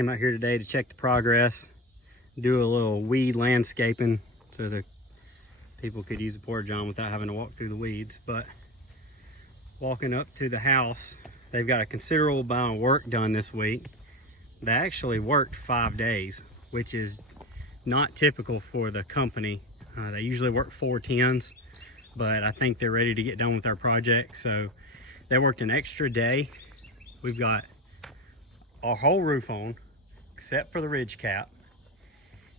Came out here today to check the progress, do a little weed landscaping so the people could use the porta john without having to walk through the weeds. But walking up to the house, they've got a considerable amount of work done this week. They actually worked 5 days, which is not typical for the company. They usually work 4 10s, but I think they're ready to get done with our project, so they worked an extra day. We've got our whole roof on except for the ridge cap,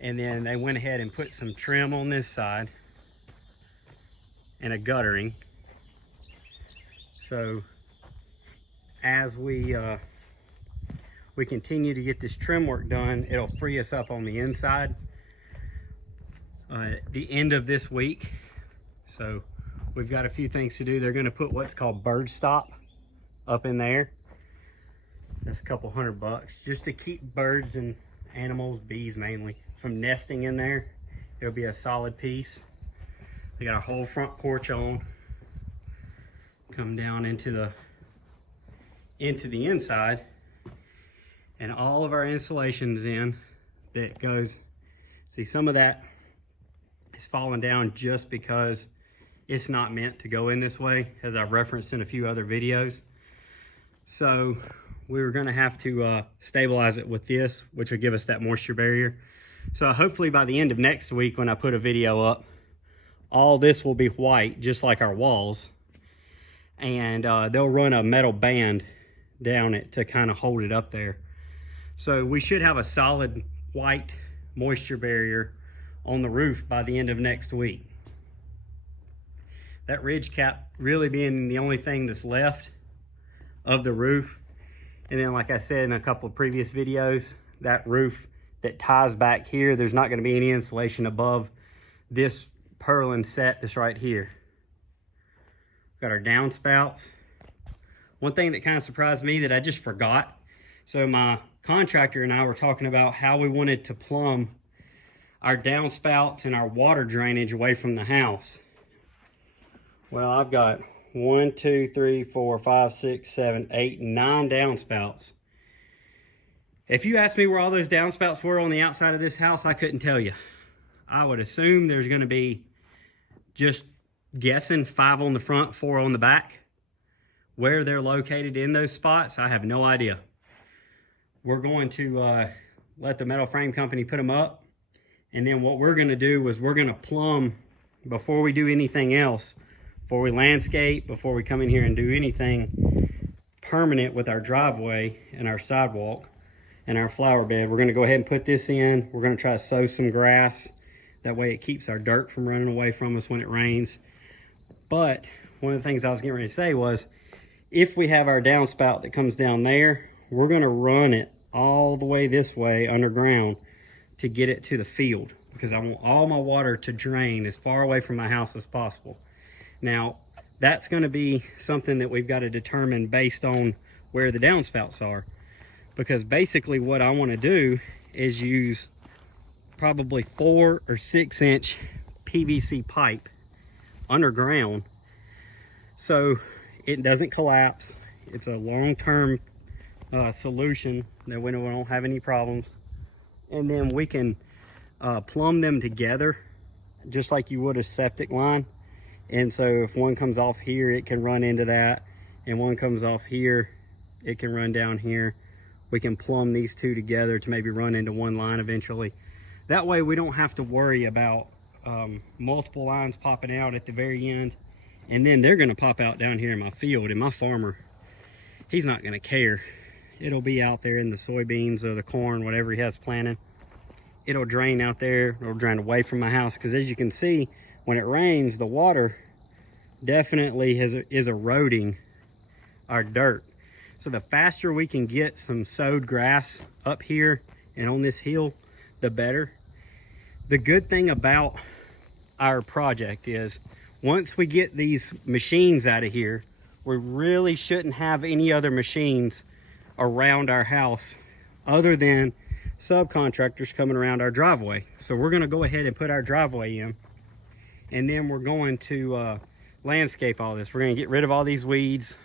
and then they went ahead and put some trim on this side and a guttering. So as we continue to get this trim work done, it'll free us up on the inside at the end of this week. So we've got a few things to do. They're going to put what's called bird stop up in there. That's a couple $100 just to keep birds and animals, bees mainly, from nesting in there. It'll be a solid piece. We got our whole front porch on. Come down into the inside, and all of our insulation's in. That goes, see, some of that is falling down just because it's not meant to go in this way, as I've referenced in a few other videos. So we're gonna have to stabilize it with this, which will give us that moisture barrier. So hopefully by the end of next week, when I put a video up, all this will be white, just like our walls. And they'll run a metal band down it to kind of hold it up there. So we should have a solid white moisture barrier on the roof by the end of next week. That ridge cap really being the only thing that's left of the roof. And then, like I said in a couple of previous videos, that roof that ties back here, there's not going to be any insulation above this purlin set that's right here. Got our downspouts. One thing that kind of surprised me that I just forgot. So my contractor and I were talking about how we wanted to plumb our downspouts and our water drainage away from the house. Well, I've got 1, 2, 3, 4, 5, 6, 7, 8, 9 downspouts. If you asked me where all those downspouts were on the outside of this house, I couldn't tell you. I would assume there's going to be, just guessing, 5 on the front, 4 on the back. Where they're located in those spots, I have no idea. We're going to let the metal frame company put them up, and then what we're going to do is we're going to plumb, before we do anything else, before we landscape, before we come in here and do anything permanent with our driveway and our sidewalk and our flower bed, we're going to go ahead and put this in. We're going to try to sow some grass. That way it keeps our dirt from running away from us when it rains. But one of the things I was getting ready to say was, if we have our downspout that comes down there, we're going to run it all the way this way underground to get it to the field, because I want all my water to drain as far away from my house as possible. Now, that's going to be something that we've got to determine based on where the downspouts are, because basically what I want to do is use probably 4 or 6 inch PVC pipe underground so it doesn't collapse. It's a long-term solution that we don't have any problems. And then we can plumb them together just like you would a septic line. And so if one comes off here, it can run into that, and one comes off here, it can run down here. We can plumb these two together to maybe run into one line eventually. That way we don't have to worry about multiple lines popping out at the very end, and then they're going to pop out down here in my field. And my farmer, he's not going to care. It'll be out there in the soybeans or the corn, whatever he has planted. It'll drain out there. It'll drain away from my house, because as you can see, when it rains, the water definitely is eroding our dirt. So the faster we can get some sowed grass up here and on this hill, the better. The good thing about our project is, once we get these machines out of here, we really shouldn't have any other machines around our house other than subcontractors coming around our driveway. So we're going to go ahead and put our driveway in, and then we're going to landscape all this. We're going to get rid of all these weeds.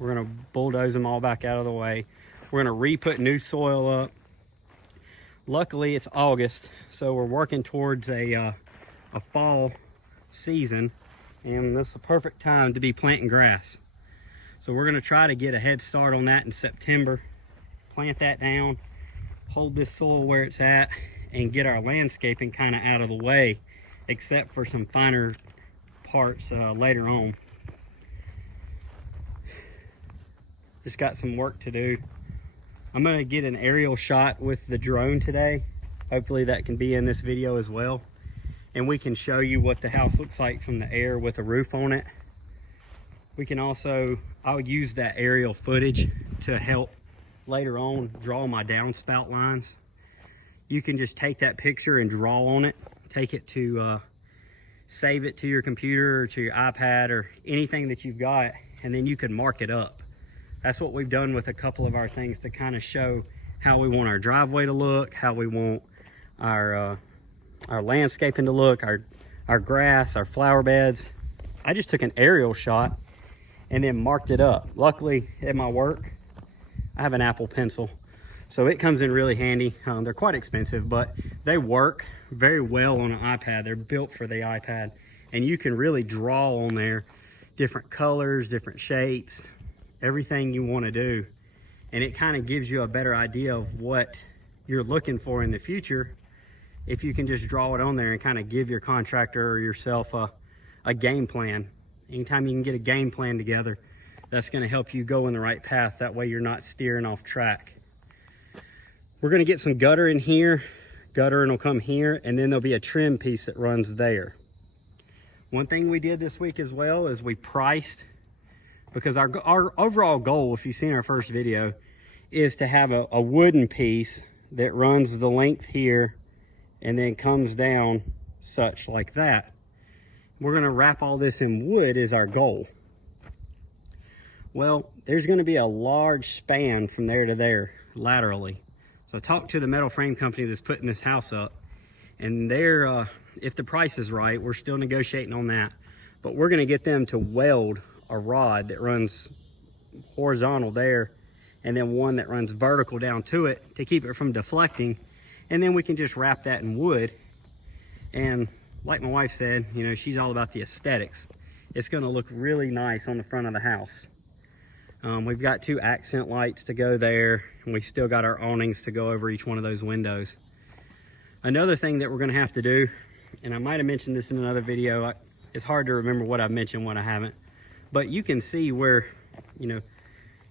We're going to bulldoze them all back out of the way. We're going to re-put new soil up. Luckily it's August, so we're working towards a fall season, and this is the perfect time to be planting grass. So we're gonna try to get a head start on that in September, plant that down, hold this soil where it's at, and get our landscaping kind of out of the way, except for some finer parts later on. Just got some work to do. I'm gonna get an aerial shot with the drone today. Hopefully that can be in this video as well. And we can show you what the house looks like from the air with a roof on it. We can also, I'll use that aerial footage to help later on draw my downspout lines. You can just take that picture and draw on it, take it to save it to your computer or to your iPad or anything that you've got, and then you can mark it up. That's what we've done with a couple of our things to kind of show how we want our driveway to look, how we want our landscaping to look, our grass, our flower beds. I just took an aerial shot and then marked it up. Luckily at my work, I have an Apple Pencil, so it comes in really handy. They're quite expensive, but they work very well on an iPad. They're built for the iPad, and you can really draw on there different colors, different shapes, everything you want to do. And it kind of gives you a better idea of what you're looking for in the future if you can just draw it on there and kind of give your contractor or yourself a game plan. Anytime you can get a game plan together, that's going to help you go in the right path. That way you're not steering off track. We're going to get some gutter in here. Guttering will come here, and then there'll be a trim piece that runs there. One thing we did this week as well is we priced, because our overall goal, if you've seen our first video, is to have a wooden piece that runs the length here and then comes down such like that. We're gonna wrap all this in wood is our goal. Well, there's gonna be a large span from there to there laterally. So I talked to the metal frame company that's putting this house up, and they're, if the price is right, we're still negotiating on that, but we're gonna get them to weld a rod that runs horizontal there, and then one that runs vertical down to it to keep it from deflecting. And then we can just wrap that in wood. And like my wife said, you know, she's all about the aesthetics. It's gonna look really nice on the front of the house. We've got 2 accent lights to go there, and we still got our awnings to go over each one of those windows. Another thing that we're gonna have to do, and I might've mentioned this in another video, it's hard to remember what I've mentioned, what I haven't, but you can see where, you know,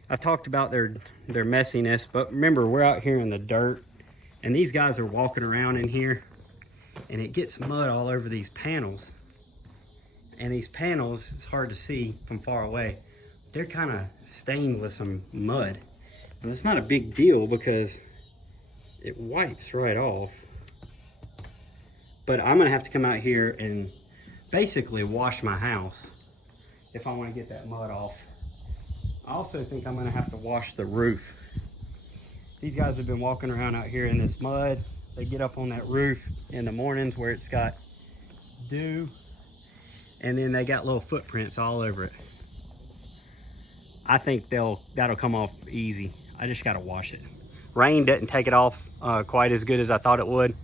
I've talked about their messiness, but remember, we're out here in the dirt, and these guys are walking around in here, and it gets mud all over these panels. And these panels, it's hard to see from far away, they're kind of stained with some mud. And it's not a big deal because it wipes right off. But I'm gonna have to come out here and basically wash my house if I want to get that mud off. I also think I'm gonna have to wash the roof. These guys have been walking around out here in this mud. They get up on that roof in the mornings where it's got dew, and then they got little footprints all over it. I think that'll come off easy. I just gotta wash it. Rain doesn't take it off quite as good as I thought it would,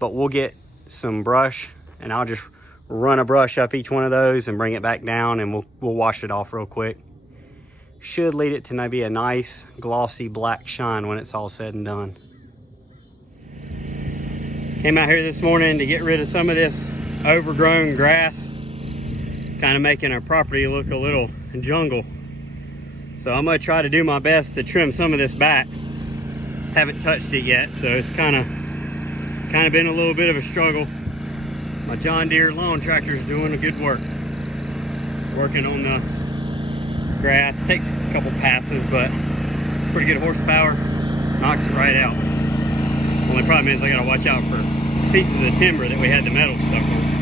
but we'll get some brush, and I'll just run a brush up each one of those and bring it back down, and we'll wash it off real quick. Should lead it to maybe a nice glossy black shine when it's all said and done. Came out here this morning to get rid of some of this overgrown grass, kind of making our property look a little jungle. So I'm gonna try to do my best to trim some of this back. Haven't touched it yet, so it's kind of been a little bit of a struggle. My John Deere lawn tractor is doing a good work. Working on the grass, takes a couple passes, but pretty good horsepower, knocks it right out. Only problem is I gotta watch out for pieces of timber that we had the metal stuck on.